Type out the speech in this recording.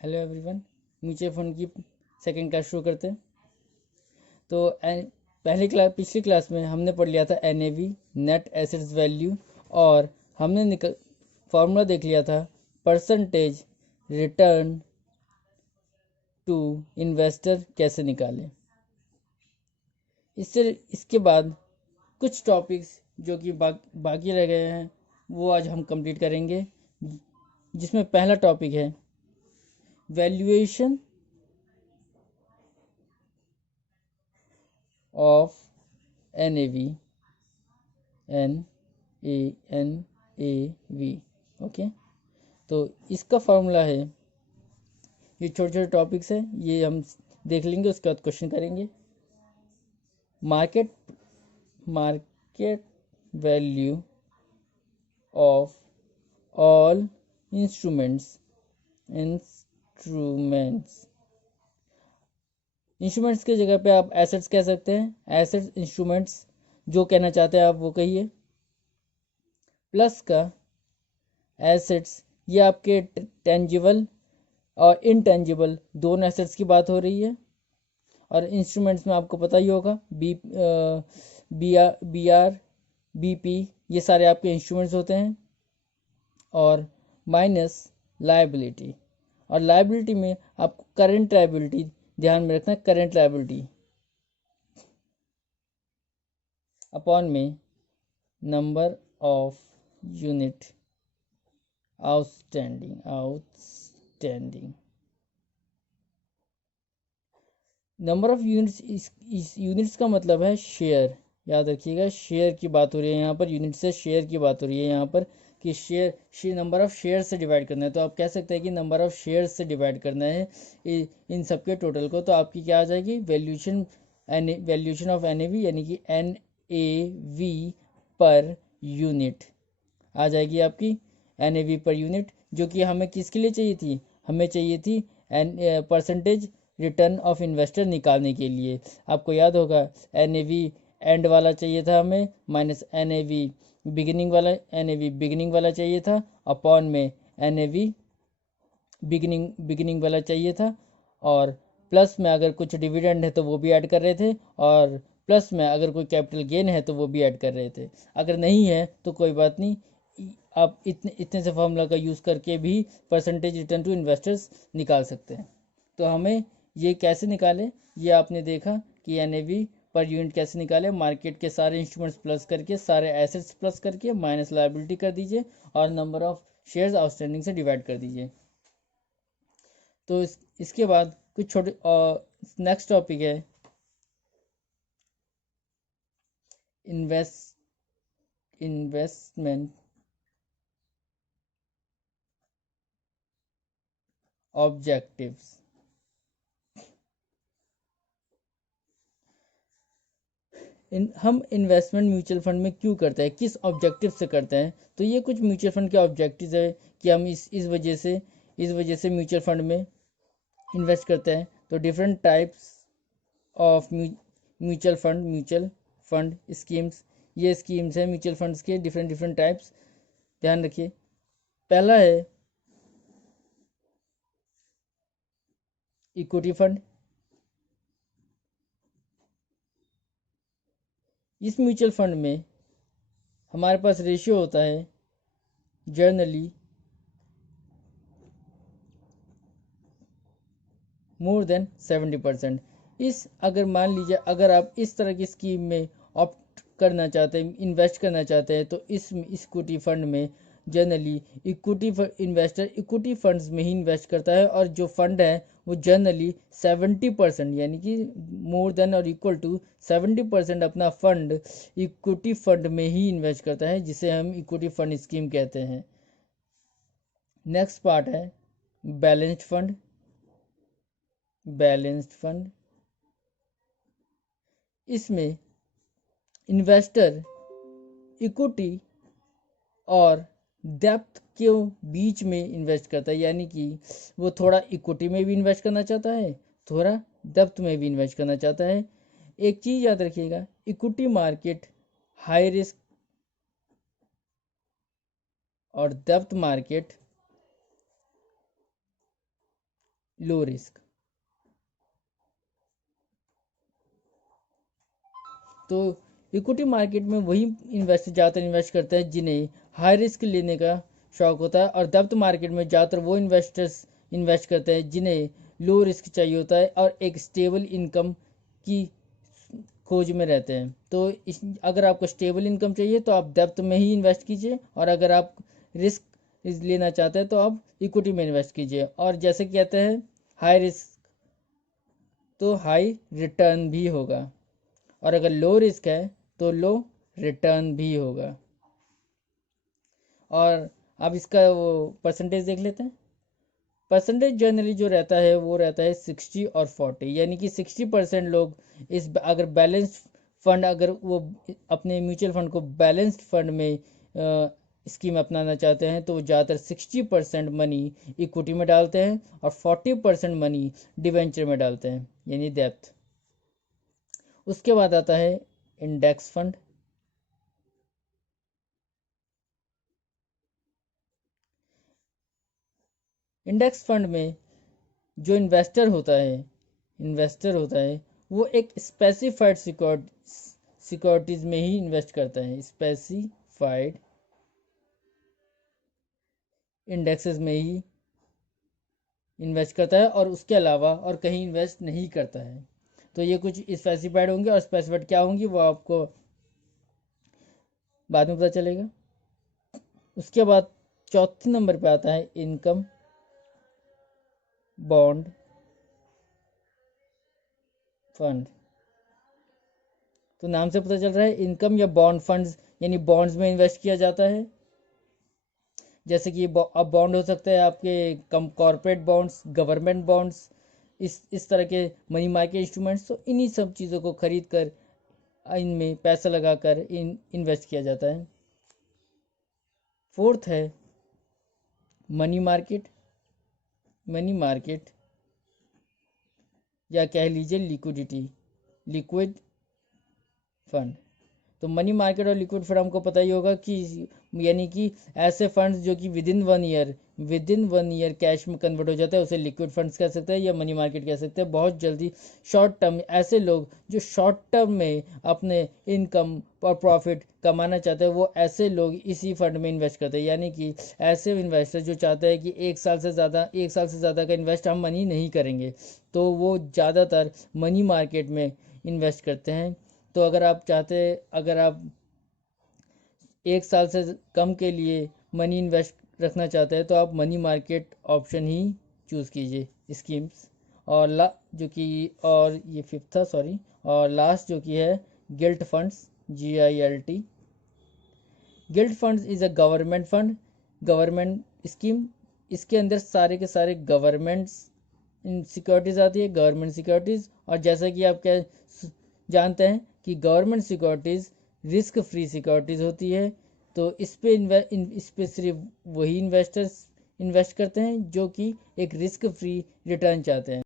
Hello everyone. Mutual fund की second class शुरू करते हैं। तो पिछली क्लास में हमने पढ़ लिया था एनएवी, नेट एसेट्स वैल्यू, और हमने फॉर्मूला देख लिया था परसेंटेज रिटर्न टू इन्वेस्टर कैसे निकालें। इसके बाद कुछ टॉपिक्स जो कि बाकी रह गए हैं वो आज हम कंप्लीट करेंगे, जिसमें पहला टॉपिक है valuation of NAV, NAV। Okay, तो इसका फॉर्मूला है, ये छोटे छोटे टॉपिक्स हैं, ये हम देख लेंगे, उसके बाद क्वेश्चन करेंगे। Market market value of all instruments instruments instruments की जगह पे आप एसेट्स कह सकते हैं। एसेट्स, इंस्ट्रूमेंट्स, जो कहना चाहते हैं आप वो कहिए। प्लस का एसेट्स, ये आपके टेंजिबल और इनटेंजिबल दोनों एसेट्स की बात हो रही है। और इंस्ट्रूमेंट्स में आपको पता ही होगा बी आर BP, ये सारे आपके इंस्ट्रूमेंट्स होते हैं। और माइनस लायबिलिटी, और लायबिलिटी में आपको करंट लायबिलिटी ध्यान में रखना है। करंट लायबिलिटी अपॉन में number of unit outstanding. Number of units, इस यूनिट्स का मतलब है शेयर। याद रखिएगा, शेयर की बात हो रही है यहाँ पर, यूनिट से शेयर की बात हो रही है यहाँ पर, कि शेयर नंबर ऑफ शेयर से डिवाइड करना है। तो आप कह सकते हैं कि नंबर ऑफ शेयर से डिवाइड करना है इन सब के टोटल को। तो आपकी क्या आ जाएगी, वैल्यूएशन ऑफ NAV, यानी कि NAV पर यूनिट आ जाएगी आपकी। NAV पर यूनिट, जो कि हमें किसके लिए चाहिए थी, हमें चाहिए थी परसेंटेज रिटर्न ऑफ इन्वेस्टर निकालने के लिए। आपको याद होगा NAV एंड वाला चाहिए था हमें, माइनस बिगिनिंग वाला चाहिए था, अपॉन में NAV बिगिनिंग वाला चाहिए था। और प्लस में अगर कुछ डिविडेंड है तो वो भी ऐड कर रहे थे, और प्लस में अगर कोई कैपिटल गेन है तो वो भी ऐड कर रहे थे। अगर नहीं है तो कोई बात नहीं, आप इतने इतने से फॉर्मूला का यूज़ करके भी परसेंटेज रिटर्न टू इन्वेस्टर्स निकाल सकते हैं। तो हमें ये कैसे निकाले, ये आपने देखा कि NAV पर यूनिट कैसे निकाले। मार्केट के सारे इंस्ट्रूमेंट्स प्लस करके, सारे एसेट्स प्लस करके, माइनस लायबिलिटी कर दीजिए, और नंबर ऑफ शेयर्स आउटस्टैंडिंग से डिवाइड कर दीजिए। तो इसके बाद कुछ छोटे नेक्स्ट टॉपिक है इन्वेस्टमेंट ऑब्जेक्टिव्स। हम इन्वेस्टमेंट म्यूचुअल फंड में क्यों करते हैं, किस ऑब्जेक्टिव से करते हैं। तो ये कुछ म्यूचुअल फंड के ऑब्जेक्टिव्स है कि हम इस वजह से म्यूचुअल फंड में इन्वेस्ट करते हैं। तो different types of mutual fund schemes, ये स्कीम्स हैं म्यूचुअल फंड्स के, डिफरेंट डिफरेंट टाइप्स, ध्यान रखिए। पहला है इक्विटी फंड। इस म्यूचुअल फंड में हमारे पास रेशियो होता है जर्नली मोर देन 70%। अगर मान लीजिए, अगर आप इस तरह की स्कीम में ऑप्ट करना चाहते हैं, इन्वेस्ट करना चाहते हैं, तो इस इक्विटी फंड में जनरली इन्वेस्टर इक्विटी फंड्स में ही इन्वेस्ट करता है। और जो फंड है वो जनरली 70%, यानी कि मोर देन और इक्वल टू 70% अपना फंड इक्विटी फंड में ही इन्वेस्ट करता है, जिसे हम इक्विटी फंड स्कीम कहते हैं। नेक्स्ट पार्ट है बैलेंस्ड फंड। इसमें इन्वेस्टर इक्विटी और डेप्थ के बीच में इन्वेस्ट करता है, यानी कि वो थोड़ा इक्विटी में भी इन्वेस्ट करना चाहता है, थोड़ा डेप्थ में भी इन्वेस्ट करना चाहता है। एक चीज़ याद रखिएगा, इक्विटी मार्केट हाई रिस्क और डेप्थ मार्केट लो रिस्क। तो इक्विटी मार्केट में वही इन्वेस्टर ज़्यादातर इन्वेस्ट करते हैं जिन्हें हाई रिस्क लेने का शौक होता है, और डेब्ट मार्केट में ज़्यादातर वो इन्वेस्टर्स इन्वेस्ट करते हैं जिन्हें लो रिस्क चाहिए होता है और एक स्टेबल इनकम की खोज में रहते हैं। तो अगर आपको स्टेबल इनकम चाहिए तो आप डेब्ट में ही इन्वेस्ट कीजिए, और अगर आप रिस्क लेना चाहते हैं तो आप इक्विटी में इन्वेस्ट कीजिए। और जैसे कहते हैं हाई रिस्क तो हाई रिटर्न भी होगा, और अगर लो रिस्क है तो लो रिटर्न भी होगा। और अब इसका वो परसेंटेज देख लेते हैं। परसेंटेज जनरली जो रहता है वो रहता है 60 और 40, यानी कि 60% लोग इस अगर बैलेंस्ड फंड, अगर वो अपने म्यूचुअल फंड को बैलेंस्ड फंड में स्कीम अपनाना चाहते हैं तो वो ज़्यादातर 60% मनी इक्विटी में डालते हैं और 40% मनी डिवेंचर में डालते हैं, यानी डेप्थ। उसके बाद आता है इंडेक्स फंड। इंडेक्स फंड में जो इन्वेस्टर होता है वो एक स्पेसिफाइड सिक्योरिटीज में ही इन्वेस्ट करता है, स्पेसिफाइड इंडेक्सेस में ही इन्वेस्ट करता है और उसके अलावा और कहीं इन्वेस्ट नहीं करता है। तो ये कुछ स्पेसिफाइड होंगे, और स्पेसिफाइड क्या होंगी वो आपको बाद में पता चलेगा। उसके बाद चौथे नंबर पे आता है इनकम बॉन्ड फंड। तो नाम से पता चल रहा है इनकम या बॉन्ड फंड्स, यानी बॉन्ड्स में इन्वेस्ट किया जाता है। जैसे कि अब बॉन्ड हो सकता है आपके कम कॉर्पोरेट बॉन्ड्स, गवर्नमेंट बॉन्ड्स, इस तरह के मनी मार्केट इंस्ट्रूमेंट्स। तो इन्हीं सब चीज़ों को खरीद कर इनमें पैसा लगाकर इन्वेस्ट किया जाता है। फोर्थ है मनी मार्केट। मनी मार्केट या कह लीजिए लिक्विड फंड। तो मनी मार्केट और लिक्विड फंड हमको पता ही होगा कि यानी कि ऐसे फंड्स जो कि with in one year cash में कन्वर्ट हो जाता है, उसे लिक्विड फंड्स कह सकते हैं या मनी मार्केट कह सकते हैं। बहुत जल्दी शॉर्ट टर्म, ऐसे लोग जो शॉर्ट टर्म में अपने इनकम और प्रॉफिट कमाना चाहते हैं वो ऐसे लोग इसी फंड में इन्वेस्ट करते हैं। यानी कि ऐसे इन्वेस्टर जो चाहते हैं कि एक साल से ज़्यादा का इन्वेस्ट हम मनी नहीं करेंगे, तो वो ज़्यादातर मनी मार्केट में इन्वेस्ट करते हैं। तो अगर आप एक साल से कम के लिए मनी इन्वेस्ट रखना चाहते हैं तो आप मनी मार्केट ऑप्शन ही चूज़ कीजिए स्कीम्स। और और ये फिफ्थ था, सॉरी, और लास्ट जो कि है guilt funds, GILT। Guilt funds is a government scheme. इसके अंदर सारे के सारे गवर्नमेंट्स सिक्योरिटीज़ आती है, गवर्नमेंट सिक्योरिटीज़। और जैसा कि आप क्या जानते हैं कि government securities risk free securities होती है। तो इस पे सिर्फ वही इन्वेस्टर्स इन्वेस्ट करते हैं जो कि एक रिस्क फ्री रिटर्न चाहते हैं।